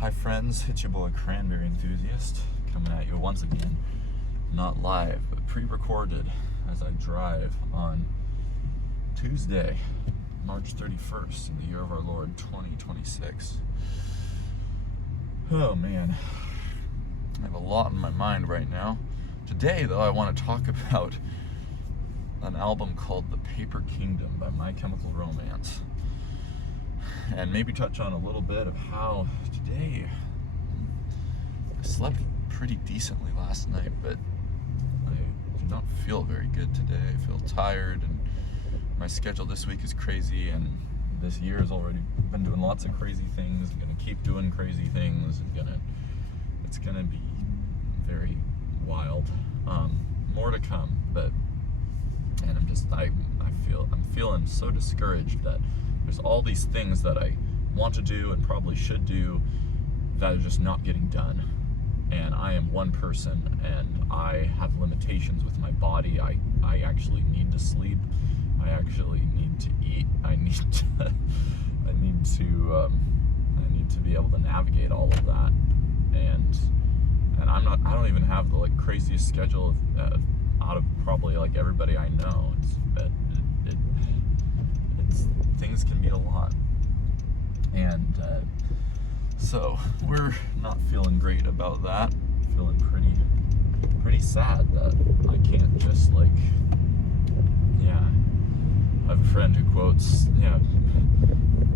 Hi friends, it's your boy Cranberry Enthusiast coming at you once again, not live, but pre-recorded as I drive on Tuesday, March 31st in the year of our Lord 2026. Oh man, I have a lot in my mind right now. Today though, I want to talk about an album called The Paper Kingdom by My Chemical Romance. And maybe touch on a little bit of how today I slept pretty decently last night, but I do not feel very good today. I feel tired, and my schedule this week is crazy, and this year has already been doing lots of crazy things. I'm gonna keep doing crazy things. It's gonna be very wild. More to come, and I'm feeling so discouraged that there's all these things that I want to do and probably should do that are just not getting done. And I am one person, and I have limitations with my body. I actually need to sleep. I actually need to eat. I need to be able to navigate all of that. And I don't even have the craziest schedule out of probably everybody I know. Things can be a lot, and so we're not feeling great about that. Feeling pretty sad that I can't just I have a friend who quotes,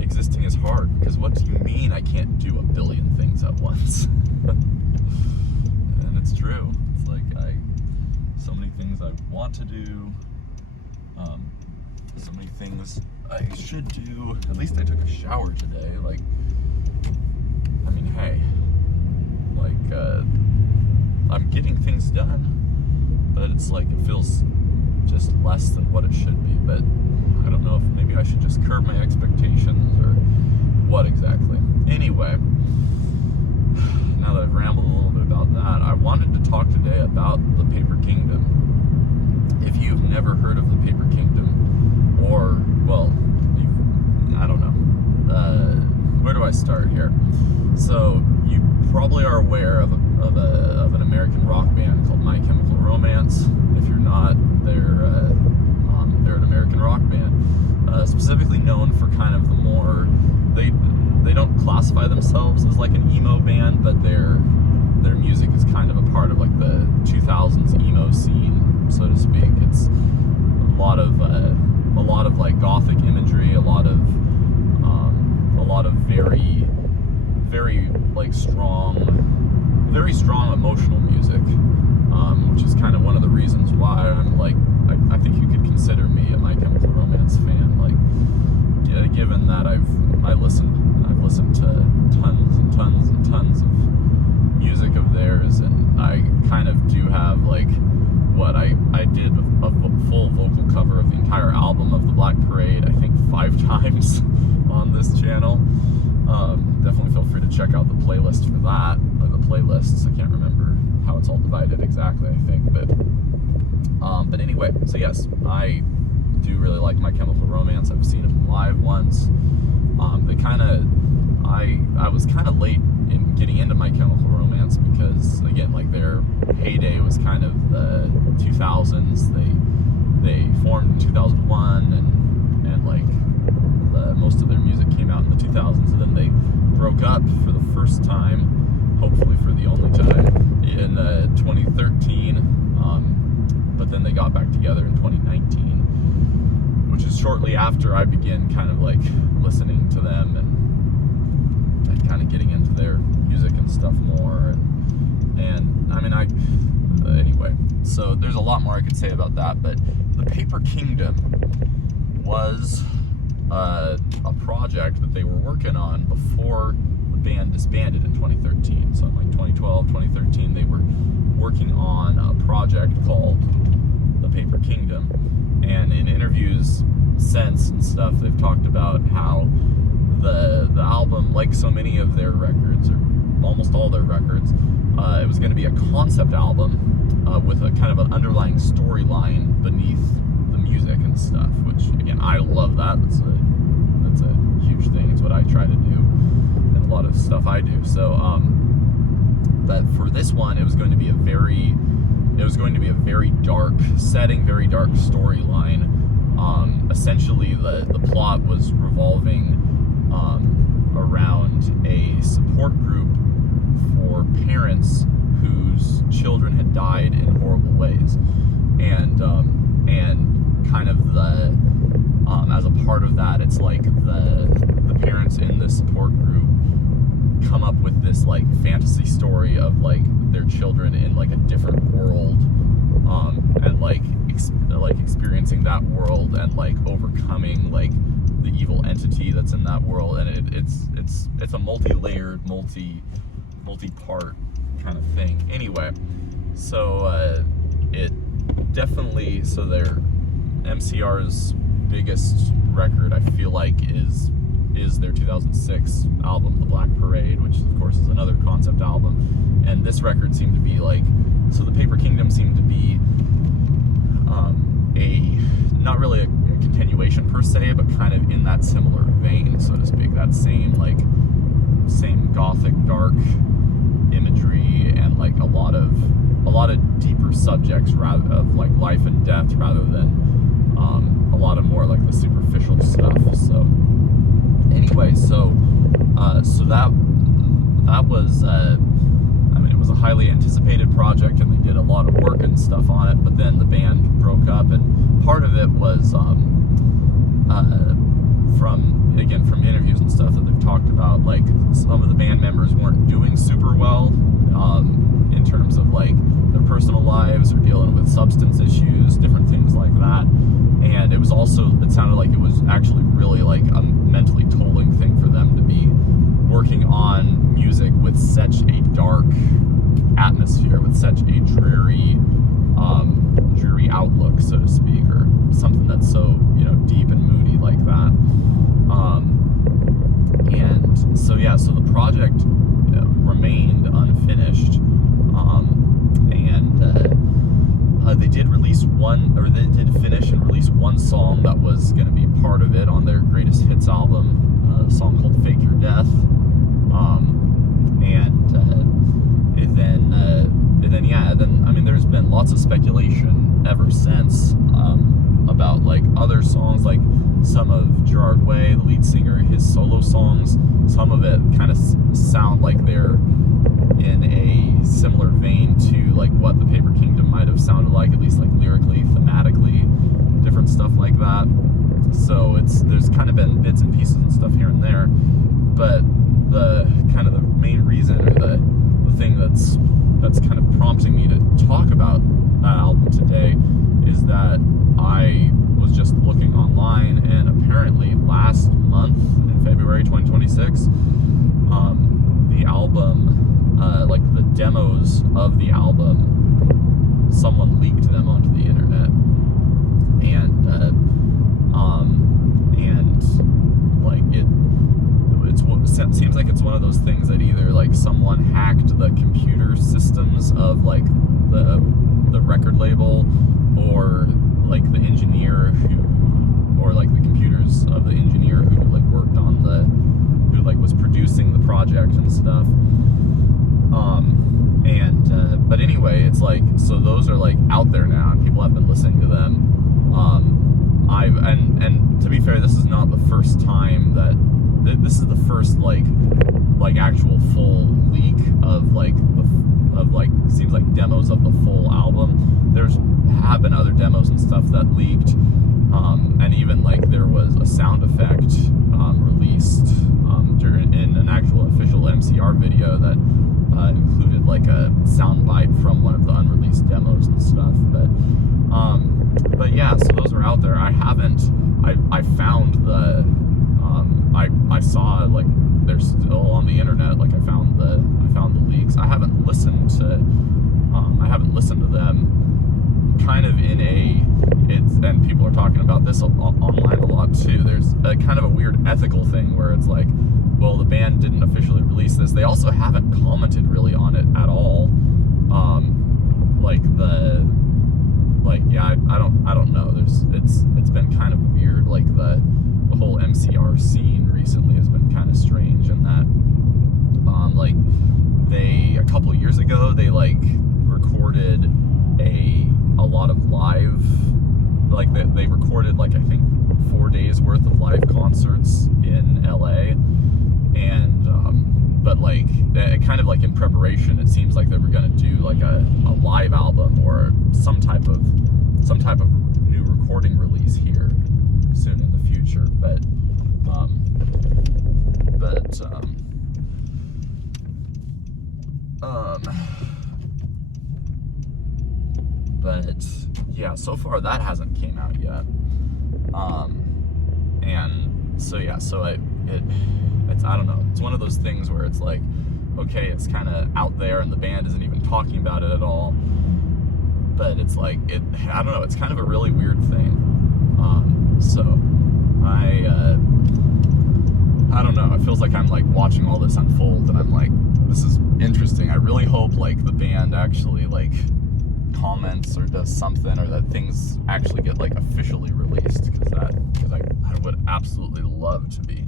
existing is hard because what do you mean I can't do a billion things at once? And it's true. It's so many things I want to do, so many things I should do. At least I took a shower today. I'm getting things done, but it's it feels just less than what it should be. But I don't know if maybe I should just curb my expectations or what exactly. Anyway, now that I've rambled a little bit about that, I wanted to talk today about The Paper Kingdom. If you've never heard of The Paper Kingdom, or, I don't know, where do I start here? So, you probably are aware of an American rock band called My Chemical Romance. If you're not, they're an American rock band, specifically known for kind of the more, they don't classify themselves as an emo band, but their music is kind of a part of the 2000s emo scene, so to speak. It's a lot of gothic imagery, a lot of very strong emotional music, which is kind of one of the reasons why I think you could consider me a My Chemical Romance fan. Given that I've listened to tons and tons and tons of music of theirs, and I kind of do have I did a full vocal cover of the entire album of The Black Parade, I think 5 times on this channel. Definitely feel free to check out the playlist for that, or the playlists. I can't remember how it's all divided exactly, I think, but anyway, so yes, I do really like My Chemical Romance. I've seen them live once. I was kind of late in getting into My Chemical Romance because, again, their heyday was kind of the 2000s. They formed in 2001, and most of their music came out in the 2000s, and then they broke up for the first time, hopefully for the only time, in 2013. But then they got back together in 2019, which is shortly after I began kind of listening to them and kind of getting into their music and stuff more. Anyway, so there's a lot more I could say about that, but The Paper Kingdom was a project that they were working on before the band disbanded in 2013. So in 2012, 2013, they were working on a project called The Paper Kingdom. And in interviews since and stuff, they've talked about how the album, like so many of their records, or almost all their records, it was going to be a concept album with a kind of an underlying storyline beneath the music and stuff, which, again, I love that. That's a huge thing. It's what I try to do. And of stuff I do. So, but for this one, it was going to be a very dark setting, very dark storyline. Essentially, the plot was revolving around a support group for parents whose children had died in horrible ways, and kind of as a part of that, it's like the parents in this support group come up with this like fantasy story of like their children in like a different world, and like experiencing that world and like overcoming like the evil entity that's in that world, and it's a multi-layered, multi-part kind of thing. Anyway, so it definitely, so their MCR's biggest record, I feel like, is their 2006 album, The Black Parade, which of course is another concept album. And this record seemed to be like, so the Paper Kingdom seemed to be not really a continuation per se, but kind of in that similar vein, so to speak, that same gothic dark imagery, and like a lot of deeper subjects rather of like life and death, rather than a lot of more like the superficial stuff. So anyway, so that was it was a highly anticipated project, and they did a lot of work and stuff on it, but then the band broke up, and part of it was from interviews and stuff that they've talked about, like some of the band members weren't doing super well in terms of like their personal lives, or dealing with substance issues, different things like that. And it sounded like it was actually really like a mentally tolling thing for them to be working on music with such a dark atmosphere, with such a dreary outlook, so to speak, or something that's so, deep and moody like that. And so so the project remained unfinished, they did finish and release one song that was going to be part of it on their greatest hits album, a song called Fake Your Death. There's been lots of speculation ever since about like other songs, like some of Gerard Way, the lead singer, his solo songs. Some of it kind of sound like they're in a similar vein to like what the Paper Kingdom might have sounded like, at least like lyrically, thematically, different stuff like that. So there's kind of been bits and pieces and stuff here and there, but the kind of the main reason, or the thing that's kind of prompting me to talk about that album today, is that I was just looking online, and apparently last month in February 2026, the album, like the demos of the album, someone leaked them onto the internet, and like it seems like it's one of those things that either like someone hacked the computer systems of like the record label, or like the engineer or like the computers of the engineer who like worked on who like was producing the project and stuff. But anyway, it's like, so those are like out there now, and people have been listening to them. And to be fair, this is not the first time this is the first like actual full leak of seems like demos of the full album. Have been other demos and stuff that leaked, and even like there was a sound effect released in an actual official MCR video that included like a sound bite from one of the unreleased demos and stuff. But yeah, so those are out there. I found I saw like they're still on the internet. Like I found the leaks. I haven't listened to them. Kind of and people are talking about this online a lot too. There's a kind of a weird ethical thing where it's like, well, the band didn't officially release this. They also haven't commented really on it at all. I don't know. It's been kind of weird. Like the whole MCR scene recently has been kind of strange, and that Like a couple years ago, they like recorded a lot of live, like they recorded like I think 4 days worth of live concerts in LA, and but like kind of like in preparation, it seems like they were gonna do like a live album or some type of new recording release here soon in the future, but yeah, so far that hasn't came out yet. And so yeah, so it's I don't know, it's one of those things where it's like, okay, it's kind of out there and the band isn't even talking about it at all, but it's like I don't know, it's kind of a really weird thing. So I don't know, it feels like I'm like watching all this unfold, and I'm like, this is interesting. I really hope like the band actually like comments or does something, or that things actually get like officially released, because I would absolutely love to be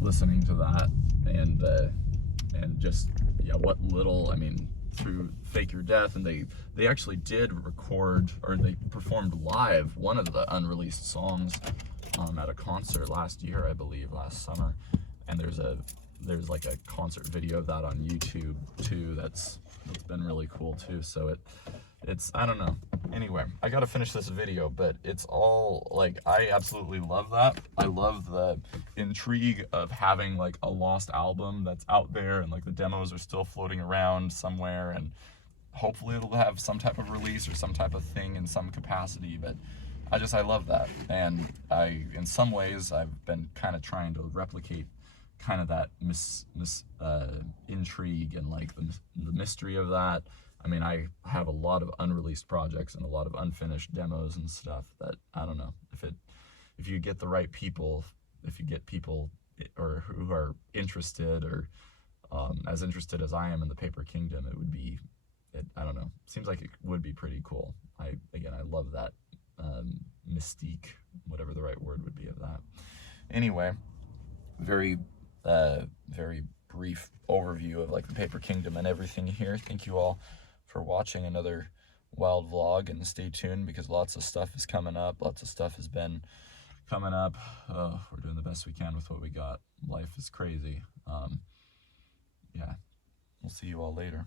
listening to that, and just, yeah, what little, I mean, through Fake Your Death, and they actually did record, or they performed live one of the unreleased songs at a concert last year, I believe, last summer, and there's like a concert video of that on YouTube too. That's been really cool too. So it's I don't know. Anyway, I gotta finish this video, but it's all like, I absolutely love that. I love the intrigue of having like a lost album that's out there, and like the demos are still floating around somewhere, and hopefully it'll have some type of release or some type of thing in some capacity. But I love that, and in some ways I've been kind of trying to replicate kind of that intrigue and like the mystery of that. I mean, I have a lot of unreleased projects and a lot of unfinished demos and stuff that, I don't know, if you get the right people, if you get people or who are interested, or as interested as I am in the Paper Kingdom, I don't know, seems like it would be pretty cool. I love that mystique, whatever the right word would be of that. Anyway, very brief overview of like the Paper Kingdom and everything here. Thank you all for watching another wild vlog, and stay tuned because lots of stuff is coming up. Lots of stuff has been coming up. We're doing the best we can with what we got. Life is crazy. Yeah, we'll see you all later.